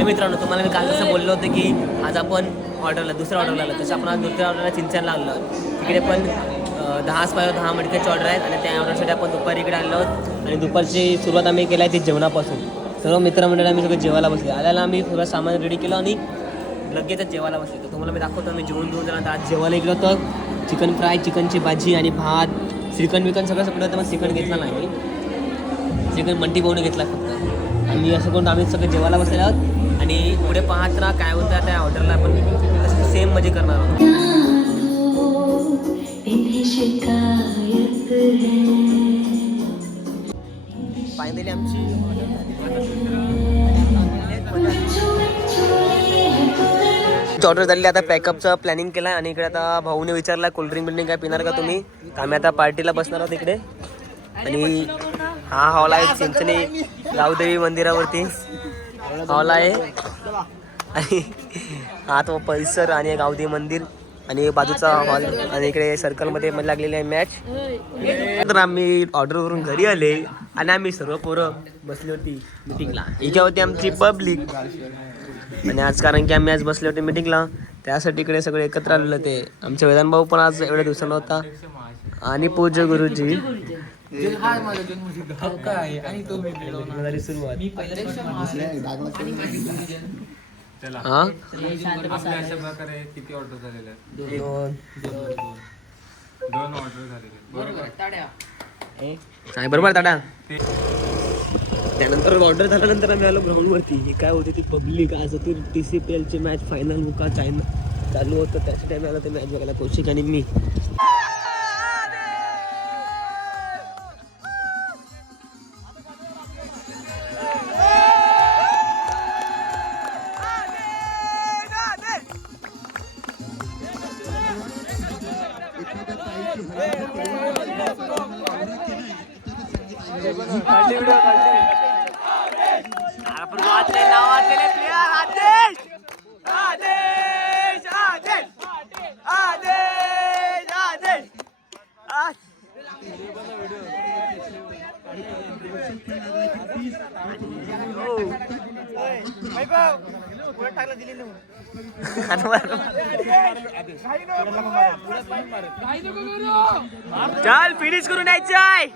ते मित्रांनो तुम्हाला मी काल जसं बोललो होतं की आज आपण दुसऱ्या ऑर्डरला आलो, तसं आपण आज दुसऱ्या ऑर्डरला चिंचणला लागलो आहोत. तिकडे पण 10 मडक्याची ऑर्डर आहेत आणि त्या ऑर्डरसाठी आपण दुपारी इकडे आलो आहोत. आणि दुपारची सुरुवात आम्ही केली आहे ती जेवणापासून. सर्व मित्रमंडळी आम्ही सगळं जेवायला बसले. आल्याला आम्ही सगळं सामान रेडी केलं आणि लगेचच जेवायला बसले. तर तुम्हाला मी दाखवतो मी जेवून झाल्यानंतर आज जेवायला गेलो तर चिकन फ्राय, चिकनची भाजी आणि भात, श्रीखंड सगळं होतं. मग श्रीखंड घेतला नाही, श्रीखंड मंटी पाहून घेतला फक्त. आणि असं करून आम्ही सगळं जेवायला बसलेलो आहोत. आणि पुढे पाहत राहा काय होतं त्या ऑर्डरला आपण सेम मजे करणार आहोत. फायनली आमची ऑर्डर झाली. आता पॅकअपचं प्लॅनिंग केलं आहे आणि इकडे आता भाऊने विचारला कोल्ड्रिंक बिल्डिंग काय पिणार का तुम्ही. आम्ही आता पार्टीला बसणार आहोत इकडे. आणि हा हॉल आहे चिंचणी गावदेवी मंदिरावरती हॉल आहे. आणि हा तो परिसर आणि गावदेवी मंदिर आणि बाजूचा हॉल आणि इकडे सर्कलमध्ये लागलेली आहे मॅच. तर आम्ही ऑर्डरवरून घरी आले आणि आम्ही सर्व पोरं बसली होती मिटिंगला. इथे होती आमची पब्लिक. आणि आज कारण की आम्ही आज बसले होते मिटिंगला त्यासाठी इकडे सगळे एकत्र आलेले होते. आमचे वेदांत भाऊ पण आज एवढ्या दिवसांना होता आणि पूज्य गुरुजी. हा किती ऑर्डर झालेल्या दोन ऑर्डर झालेले बरोबर ताडा. त्यानंतर ऑर्डर झाल्यानंतर आम्ही आलो ग्राउंडवरती. ही काय होती ती पब्लिक. आज ती TCPLची मॅच फायनल मुका चायना चालू होतं त्याच्या टाइम आला ते मॅच बघायला कौशिक आणि मी. चल फिनिश करून यायचं आहे.